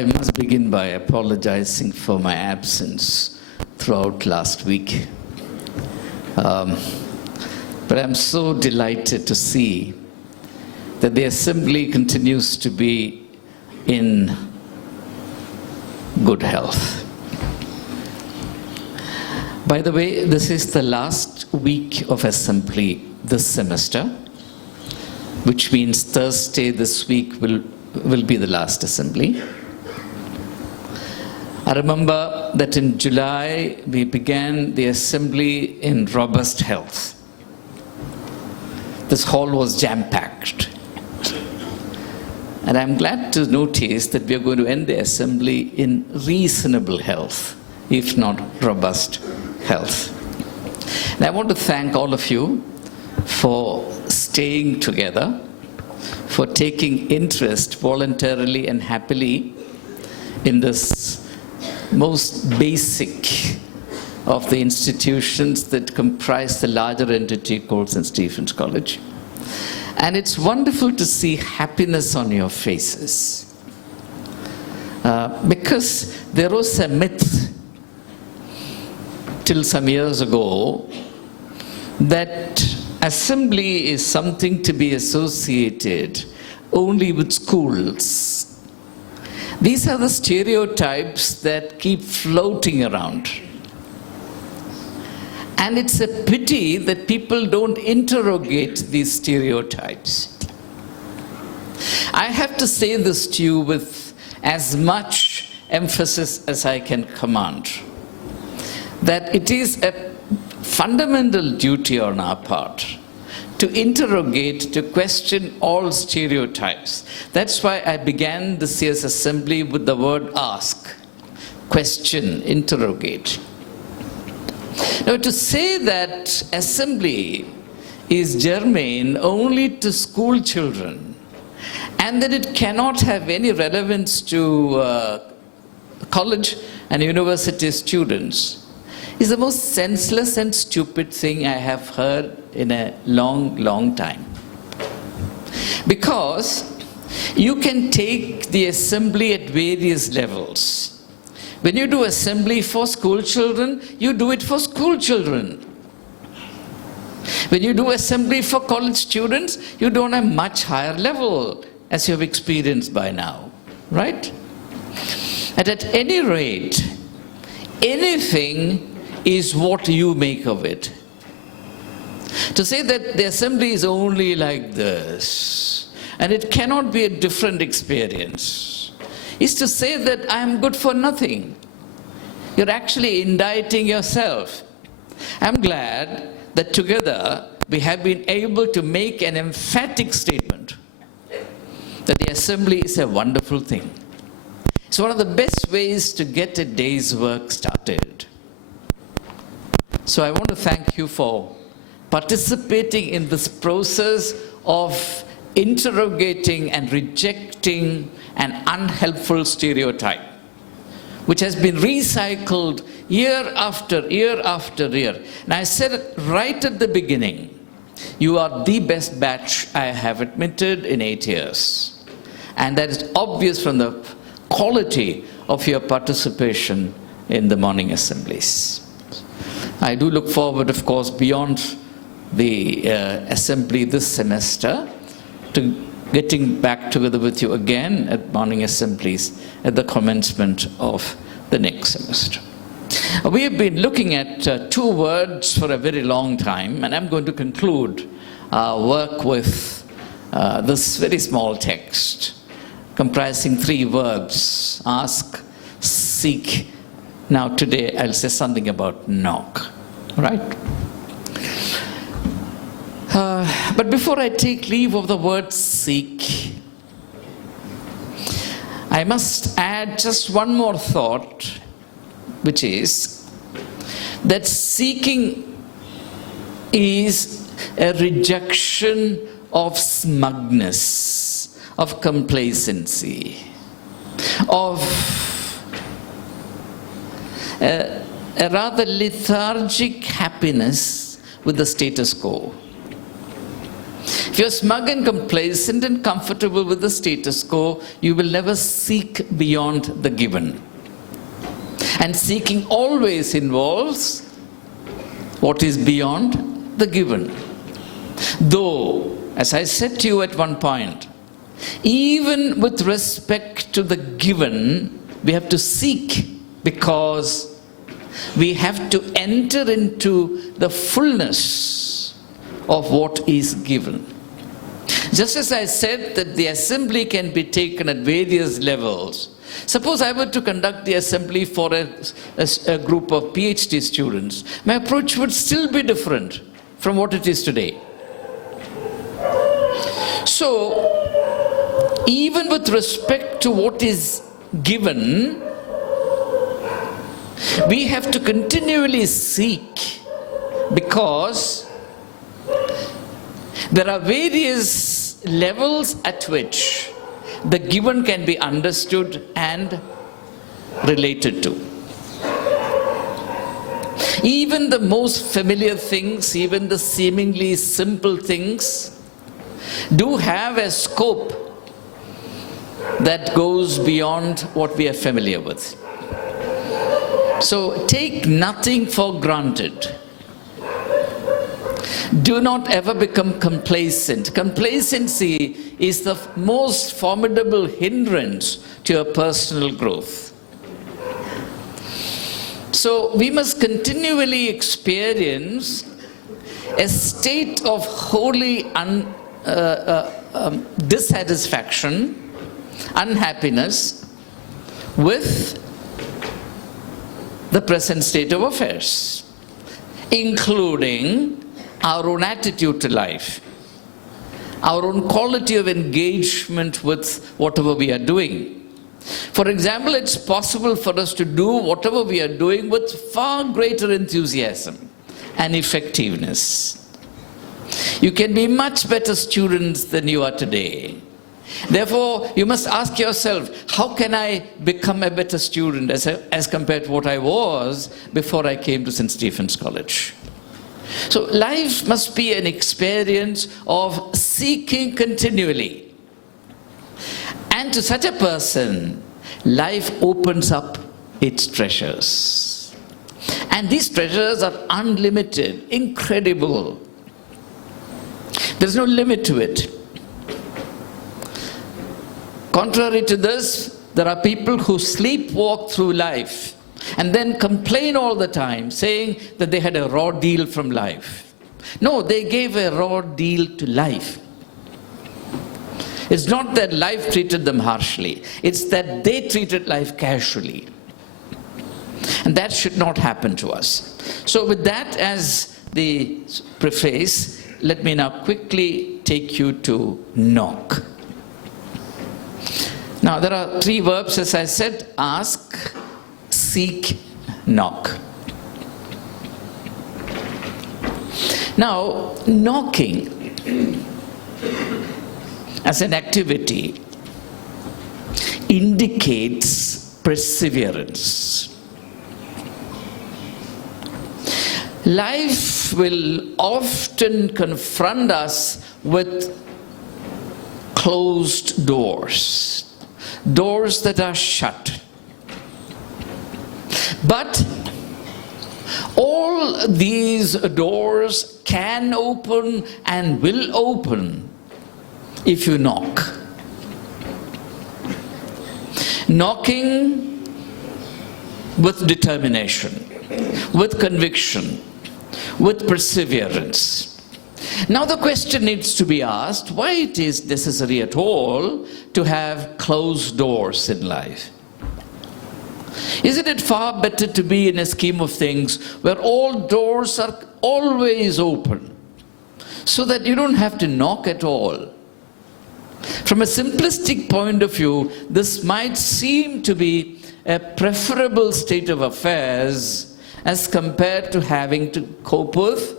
I must begin by apologizing for my absence throughout last week. But I'm so delighted to see that the assembly continues to be in good health. By the way, this is the last week of assembly this semester, which means Thursday this week will be the last assembly. I remember that in July we began the assembly in robust health. This hall was jam-packed. And I'm glad to notice that we are going to end the assembly in reasonable health, if not robust health. And I want to thank all of you for staying together, for taking interest voluntarily and happily in this most basic of the institutions that comprise the larger entity called St. Stephen's College. And it's wonderful to see happiness on your faces. Because there was a myth till some years ago that assembly is something to be associated only with schools. These are the stereotypes that keep floating around. And it's a pity that people don't interrogate these stereotypes. I have to say this to you with as much emphasis as I can command, that it is a fundamental duty on our part to interrogate, to question all stereotypes. That's why I began this year's assembly with the word ask, question, interrogate. Now, to say that assembly is germane only to school children and that it cannot have any relevance to college and university students is the most senseless and stupid thing I have heard in a long, long time. Because you can take the assembly at various levels. When you do assembly for school children, you do it for school children. When you do assembly for college students, you do on a much higher level, as you have experienced by now, right? And at any rate, anything is what you make of it. To say that the assembly is only like this, and it cannot be a different experience, is to say that I am good for nothing. You're actually indicting yourself. I'm glad that together we have been able to make an emphatic statement that the assembly is a wonderful thing. It's one of the best ways to get a day's work started. So I want to thank you for participating in this process of interrogating and rejecting an unhelpful stereotype, which has been recycled year after year after year. And I said it right at the beginning, you are the best batch I have admitted in 8 years. And that is obvious from the quality of your participation in the morning assemblies. I do look forward, of course, beyond the assembly this semester to getting back together with you again at morning assemblies at the commencement of the next semester. We have been looking at 2 words for a very long time, and I'm going to conclude our work with this very small text comprising 3 verbs: ask, seek. Now today I'll say something about knock, right? But before I take leave of the word seek, I must add just one more thought, which is that seeking is a rejection of smugness, of complacency, of a rather lethargic happiness with the status quo. If you're smug and complacent and comfortable with the status quo, you will never seek beyond the given. And seeking always involves what is beyond the given. Though, as I said to you at one point, even with respect to the given, we have to seek, because we have to enter into the fullness of what is given. Just as I said that the assembly can be taken at various levels. Suppose I were to conduct the assembly for a group of PhD students, my approach would still be different from what it is today. So, even with respect to what is given, we have to continually seek, because there are various levels at which the given can be understood and related to. Even the most familiar things, even the seemingly simple things, do have a scope that goes beyond what we are familiar with. So take nothing for granted. Do not ever become complacent. Complacency is the most formidable hindrance to your personal growth. So we must continually experience a state of holy dissatisfaction, unhappiness with the present state of affairs, including our own attitude to life, our own quality of engagement with whatever we are doing. For example, it's possible for us to do whatever we are doing with far greater enthusiasm and effectiveness. You can be much better students than you are today. Therefore, you must ask yourself, how can I become a better student as compared to what I was before I came to St. Stephen's College? So life must be an experience of seeking continually. And to such a person, life opens up its treasures. And these treasures are unlimited, incredible. There's no limit to it. Contrary to this, there are people who sleepwalk through life and then complain all the time, saying that they had a raw deal from life. No, they gave a raw deal to life. It's not that life treated them harshly. It's that they treated life casually. And that should not happen to us. So with that as the preface, let me now quickly take you to knock. Now there are three verbs, as I said: ask, seek, knock. Now, knocking as an activity indicates perseverance. Life will often confront us with closed doors, doors that are shut. But all these doors can open and will open if you knock. Knocking with determination, with conviction, with perseverance. Now the question needs to be asked, why it is necessary at all to have closed doors in life? Isn't it far better to be in a scheme of things where all doors are always open, so that you don't have to knock at all? From a simplistic point of view, this might seem to be a preferable state of affairs as compared to having to cope with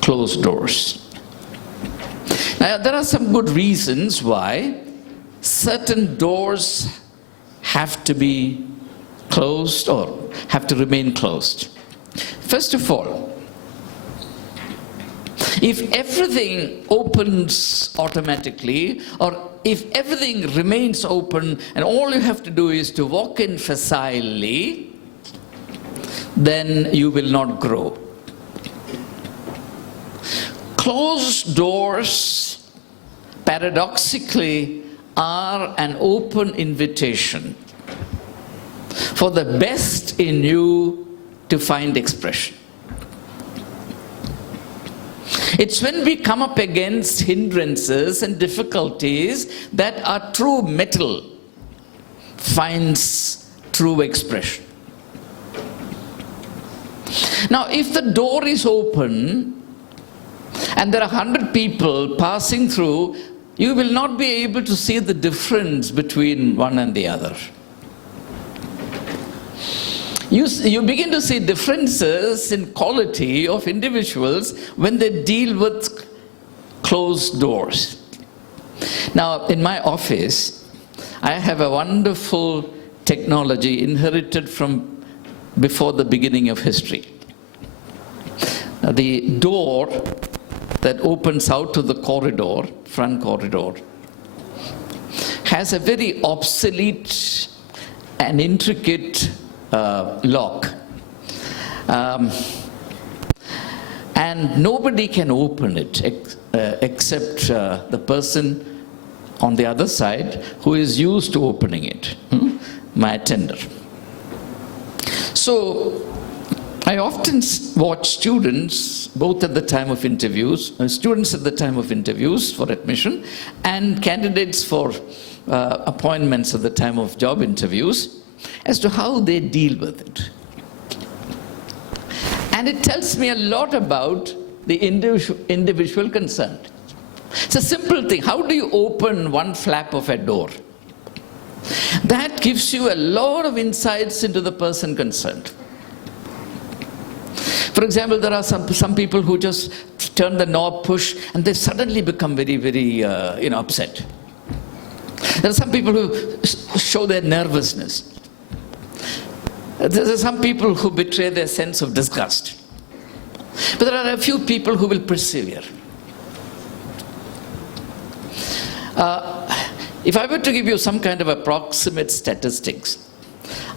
closed doors. Now, there are some good reasons why certain doors have to be closed or have to remain closed. First of all, If everything opens automatically, or if everything remains open and all you have to do is to walk in facilely, then you will not grow. Closed doors, paradoxically, are an open invitation for the best in you to find expression. It's when we come up against hindrances and difficulties that our true metal finds true expression. Now, if the door is open and there are 100 people passing through, you will not be able to see the difference between one and the other. You begin to see differences in quality of individuals when they deal with closed doors. Now, in my office, I have a wonderful technology inherited from before the beginning of history. Now, the door that opens out to the corridor, front corridor, has a very obsolete and intricate lock. And nobody can open it except the person on the other side who is used to opening it, my attender. So I often watch students, both at the time of interviews, students at the time of interviews for admission, and candidates for appointments at the time of job interviews, as to how they deal with it. And it tells me a lot about the individual concerned. It's a simple thing. How do you open one flap of a door? That gives you a lot of insights into the person concerned. For example, there are some people who just turn the knob, push, and they suddenly become very, very upset. There are some people who show their nervousness. There are some people who betray their sense of disgust. But there are a few people who will persevere. If I were to give you some kind of approximate statistics,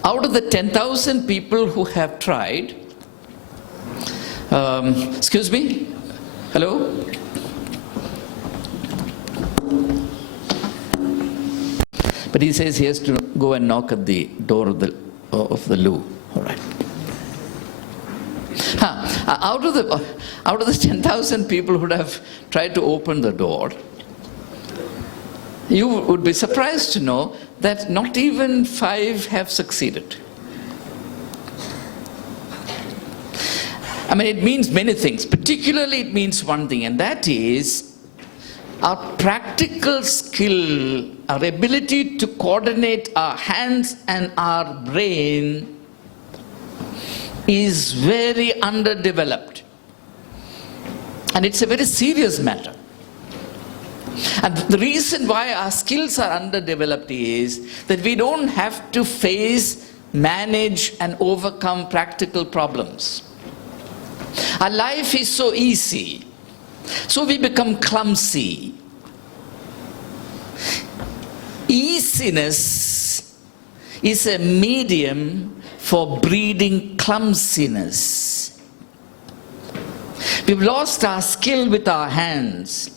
out of the 10,000 people who have tried, excuse me? Hello? But he says he has to go and knock at the door of the loo. All right. Out of the 10,000 people who have tried to open the door, you would be surprised to know that not even 5 have succeeded. I mean, it means many things. Particularly, it means one thing, and that is our practical skill, our ability to coordinate our hands and our brain is very underdeveloped. And it's a very serious matter. And the reason why our skills are underdeveloped is that we don't have to face, manage, and overcome practical problems. Our life is so easy, so we become clumsy. Easiness is a medium for breeding clumsiness. We've lost our skill with our hands.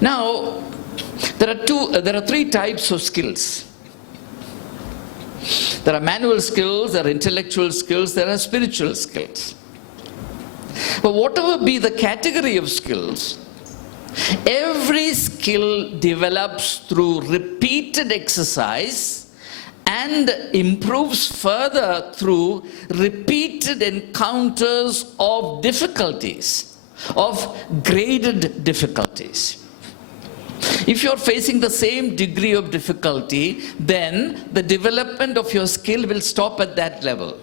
Now, there are 3 types of skills. There are manual skills, there are intellectual skills, there are spiritual skills. But whatever be the category of skills, every skill develops through repeated exercise and improves further through repeated encounters of difficulties, of graded difficulties. If you're facing the same degree of difficulty, then the development of your skill will stop at that level.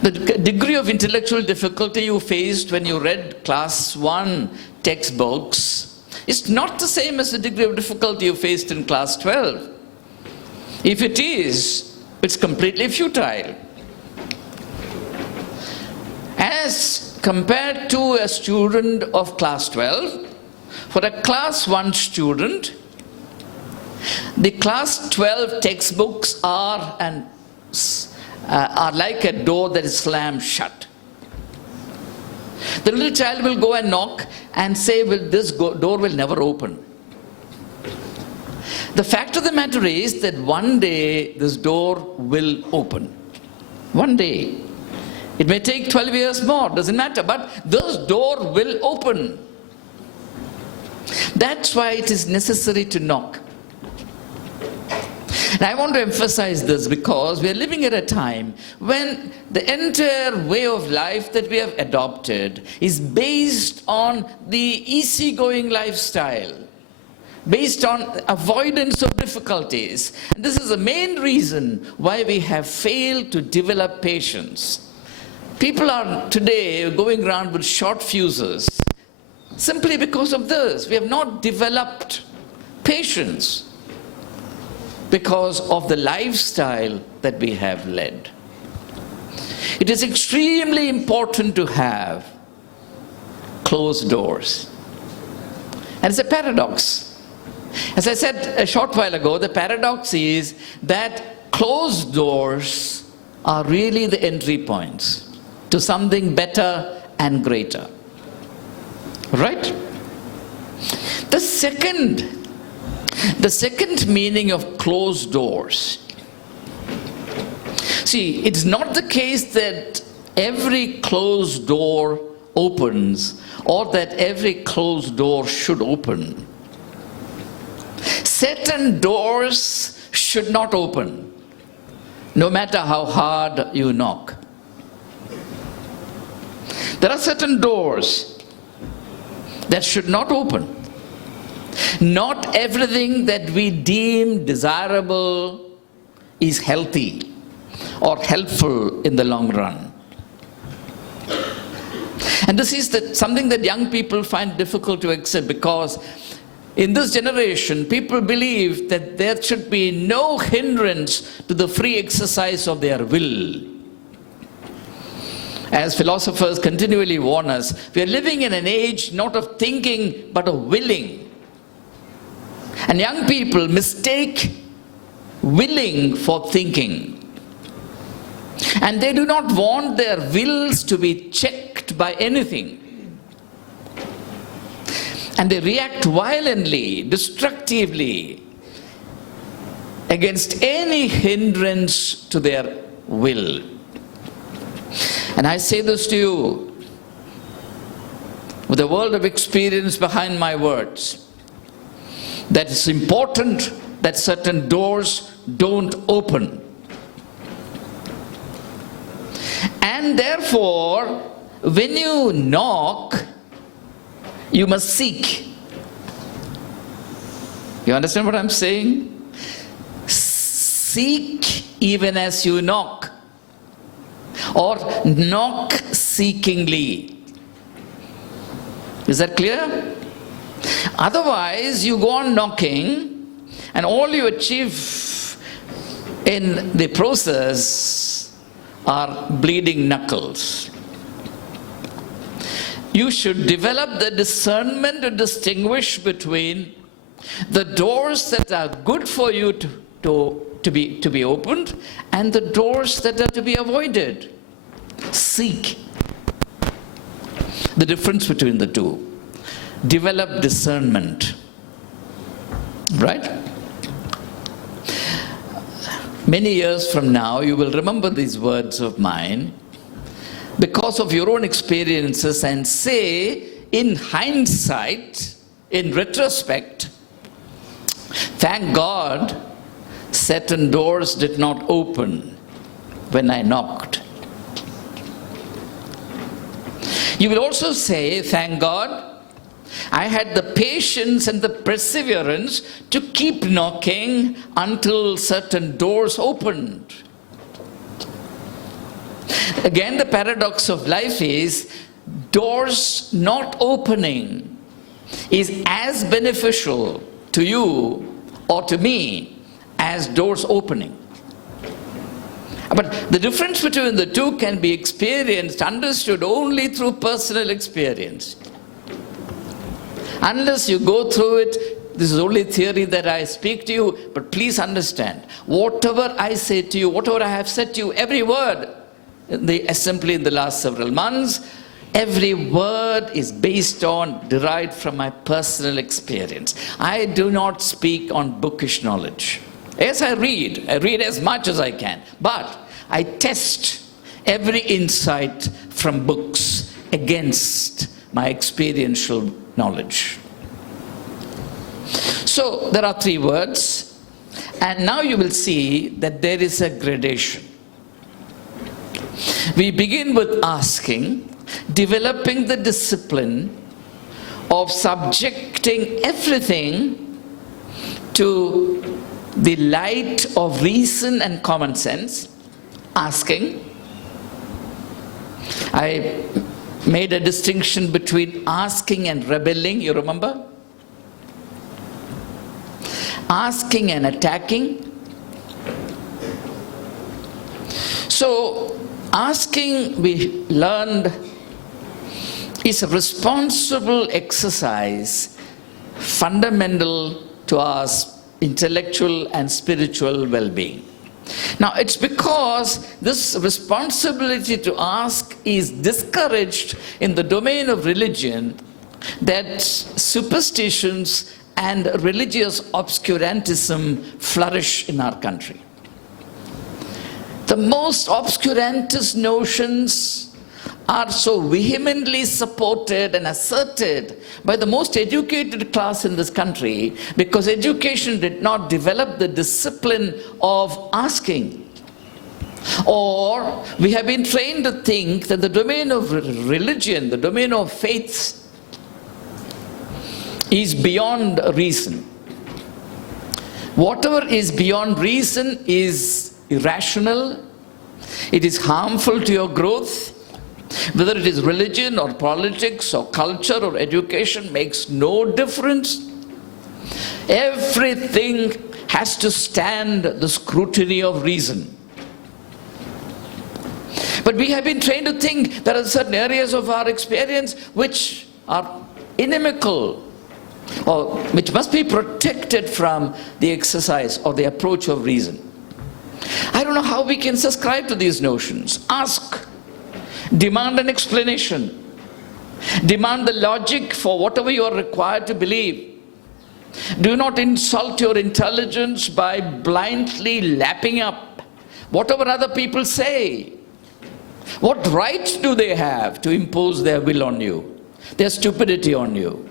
The degree of intellectual difficulty you faced when you read class 1 textbooks is not the same as the degree of difficulty you faced in class 12. If it is, it's completely futile. Whereas compared to a student of class 12, for a class 1 student, the class 12 textbooks are like a door that is slammed shut. The little child will go and knock and say, well, this door will never open. The fact of the matter is that one day this door will open. One day. It may take 12 years more, doesn't matter, but this door will open. That's why it is necessary to knock. And I want to emphasize this because we are living at a time when the entire way of life that we have adopted is based on the easygoing lifestyle, based on avoidance of difficulties. And this is the main reason why we have failed to develop patience. People are today going around with short fuses simply because of this. We have not developed patience because of the lifestyle that we have led. It is extremely important to have closed doors. And it's a paradox. As I said a short while ago, the paradox is that closed doors are really the entry points to something better and greater. Right? The second meaning of closed doors. See, it's not the case that every closed door opens or that every closed door should open. Certain doors should not open, no matter how hard you knock. There are certain doors that should not open. Not everything that we deem desirable is healthy or helpful in the long run. And this is something that young people find difficult to accept, because in this generation, people believe that there should be no hindrance to the free exercise of their will. As philosophers continually warn us, we are living in an age not of thinking but of willing. And young people mistake willing for thinking. And they do not want their wills to be checked by anything. And they react violently, destructively against any hindrance to their will. And I say this to you with a world of experience behind my words, that it's important that certain doors don't open. And therefore, when you knock, you must seek. You understand what I'm saying? Seek even as you knock. Or knock seekingly. Is that clear? Otherwise, you go on knocking, and all you achieve in the process are bleeding knuckles. You should develop the discernment to distinguish between the doors that are good for you to be opened and the doors that are to be avoided. Seek the difference between the two. Develop discernment. Right? Many years from now, you will remember these words of mine because of your own experiences and say, in hindsight, in retrospect, thank God, certain doors did not open when I knocked. You will also say, thank God, I had the patience and the perseverance to keep knocking until certain doors opened. Again, the paradox of life is doors not opening is as beneficial to you or to me as doors opening. But the difference between the two can be experienced, understood only through personal experience. Unless you go through it, this is only theory that I speak to you, but please understand, whatever I say to you, whatever I have said to you, every word in the assembly in the last several months, every word is based on, derived from my personal experience. I do not speak on bookish knowledge. Yes, I read as much as I can, but I test every insight from books against my experiential knowledge. So there are three words, and now you will see that there is a gradation. We begin with asking, developing the discipline of subjecting everything to the light of reason and common sense. Asking. I made a distinction between asking and rebelling, you remember? Asking and attacking. So, asking, we learned, is a responsible exercise fundamental to our intellectual and spiritual well-being. Now, it's because this responsibility to ask is discouraged in the domain of religion that superstitions and religious obscurantism flourish in our country. The most obscurantist notions are so vehemently supported and asserted by the most educated class in this country because education did not develop the discipline of asking. Or we have been trained to think that the domain of religion, the domain of faith, is beyond reason. Whatever is beyond reason is irrational, it is harmful to your growth. Whether it is religion or politics or culture or education makes no difference. Everything has to stand the scrutiny of reason. But we have been trained to think there are certain areas of our experience which are inimical or which must be protected from the exercise or the approach of reason. I don't know how we can subscribe to these notions. Ask. Demand an explanation. Demand the logic for whatever you are required to believe. Do not insult your intelligence by blindly lapping up whatever other people say. What right do they have to impose their will on you, their stupidity on you?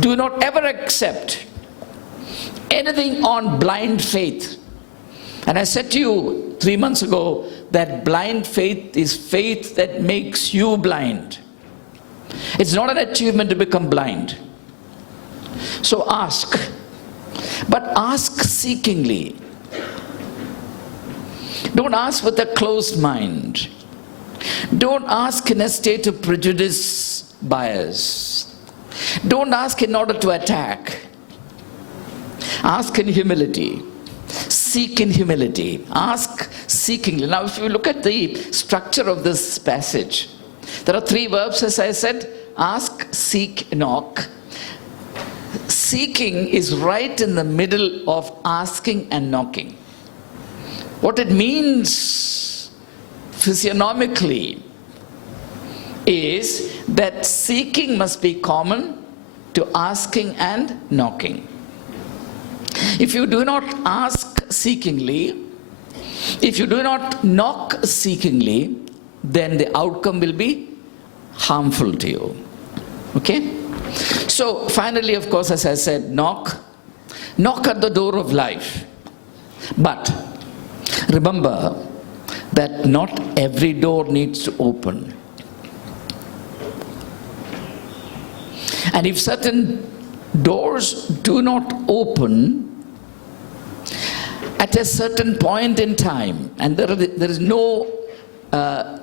Do not ever accept anything on blind faith. And I said to you 3 months ago that blind faith is faith that makes you blind. It's not an achievement to become blind. So ask, but ask seekingly. Don't ask with a closed mind. Don't ask in a state of prejudice, bias. Don't ask in order to attack. Ask in humility. Seek in humility. Ask seekingly. Now, if you look at the structure of this passage, there are three verbs, as I said: ask, seek, knock. Seeking is right in the middle of asking and knocking. What it means physiognomically is that seeking must be common to asking and knocking. If you do not ask seekingly, if you do not knock seekingly, then the outcome will be harmful to you. Okay? So finally, of course, as I said, knock at the door of life. But remember that not every door needs to open. And if certain doors do not open at a certain point in time, and there is no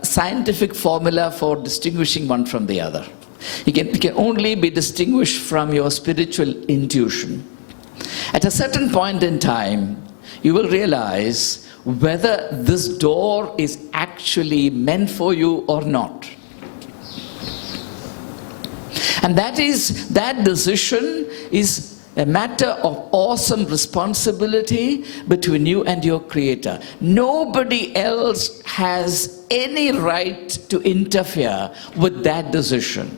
scientific formula for distinguishing one from the other. It can only be distinguished from your spiritual intuition. At a certain point in time, you will realize whether this door is actually meant for you or not. And that decision is a matter of awesome responsibility between you and your Creator. Nobody else has any right to interfere with that decision.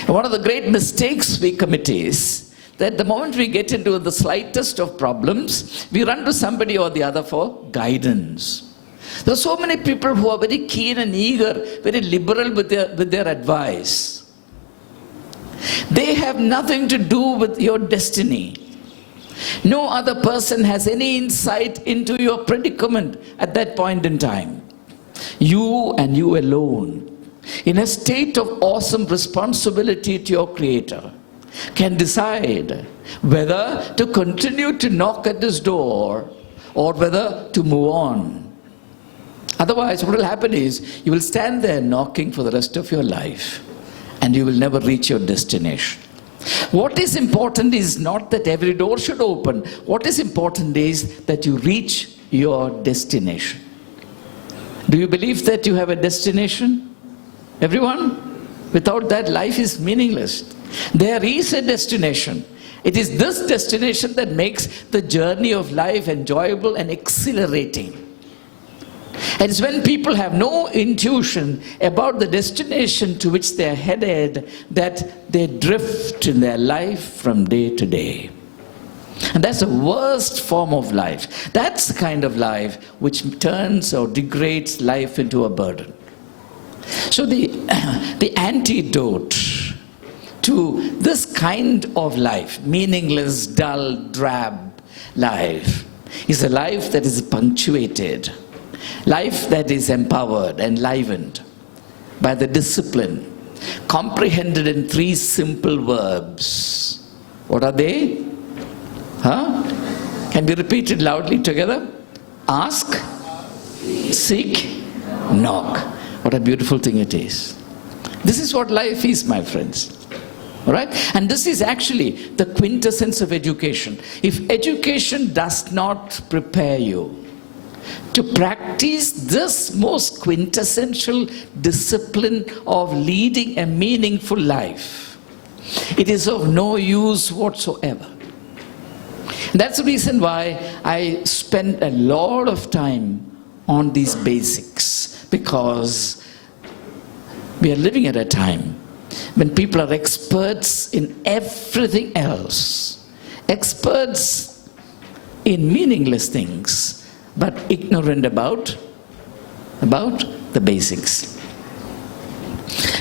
And one of the great mistakes we commit is that the moment we get into the slightest of problems, we run to somebody or the other for guidance. There are so many people who are very keen and eager, very liberal with their advice. They have nothing to do with your destiny. No other person has any insight into your predicament at that point in time. You and you alone, in a state of awesome responsibility to your Creator, can decide whether to continue to knock at this door or whether to move on. Otherwise, what will happen is you will stand there knocking for the rest of your life, and you will never reach your destination. What is important is not that every door should open. What is important is that you reach your destination. Do you believe that you have a destination? Everyone? Without that, life is meaningless. There is a destination. It is this destination that makes the journey of life enjoyable and exhilarating. And it's when people have no intuition about the destination to which they are headed that they drift in their life from day to day. And that's the worst form of life. That's the kind of life which turns or degrades life into a burden. So the antidote to this kind of life, meaningless, dull, drab life, is a life that is punctuated. Life that is empowered, enlivened by the discipline, comprehended in 3 simple verbs. What are they? Can be repeated loudly together? Ask, seek, knock. What a beautiful thing it is. This is what life is, my friends. All right? And this is actually the quintessence of education. If education does not prepare you to practice this most quintessential discipline of leading a meaningful life, it is of no use whatsoever. And that's the reason why I spend a lot of time on these basics, because we are living at a time when people are experts in everything else, experts in meaningless things, but ignorant about the basics.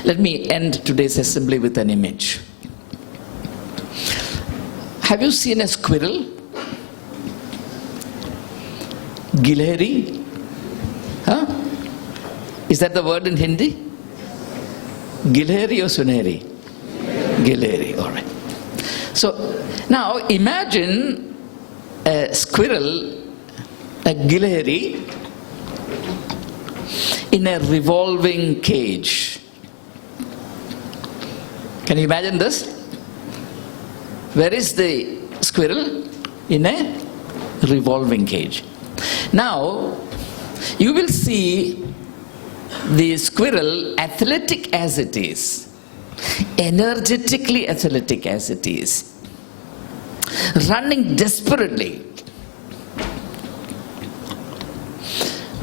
Let me end today's assembly with an image. Have you seen a squirrel? Gilheri? Is that the word in Hindi? Gilheri or Suneri? Gilheri, all right. So now imagine a squirrel, a Gilheri, in a revolving cage. Can you imagine this? Where is the squirrel? In a revolving cage. Now, you will see the squirrel, athletic as it is, energetically athletic as it is, running desperately.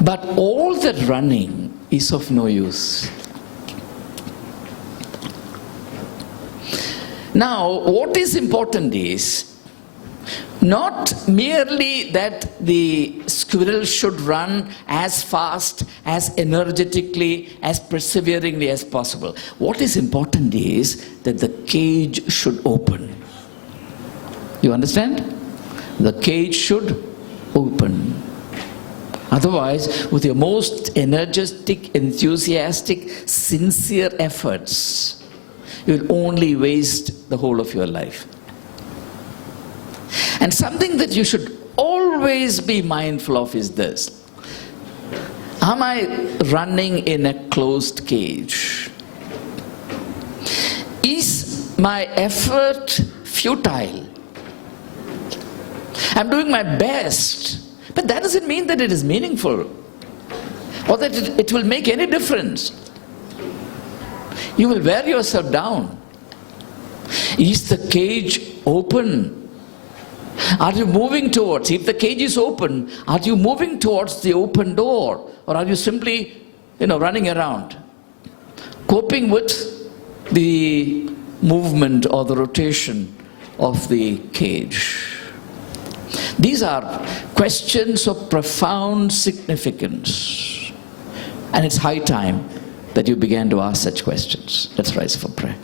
But all that running is of no use. Now, what is important is not merely that the squirrel should run as fast, as energetically, as perseveringly as possible. What is important is that the cage should open. You understand? The cage should open. Otherwise, with your most energetic, enthusiastic, sincere efforts, you will only waste the whole of your life. And something that you should always be mindful of is this. Am I running in a closed cage? Is my effort futile? I'm doing my best, But that doesn't mean that it is meaningful or that it will make any difference. You will wear yourself down. Is the cage open? Are you moving towards, if the cage is open, are you moving towards the open door, or are you simply, running around, coping with the movement or the rotation of the cage? These are questions of profound significance, and it's high time that you began to ask such questions. Let's rise for prayer.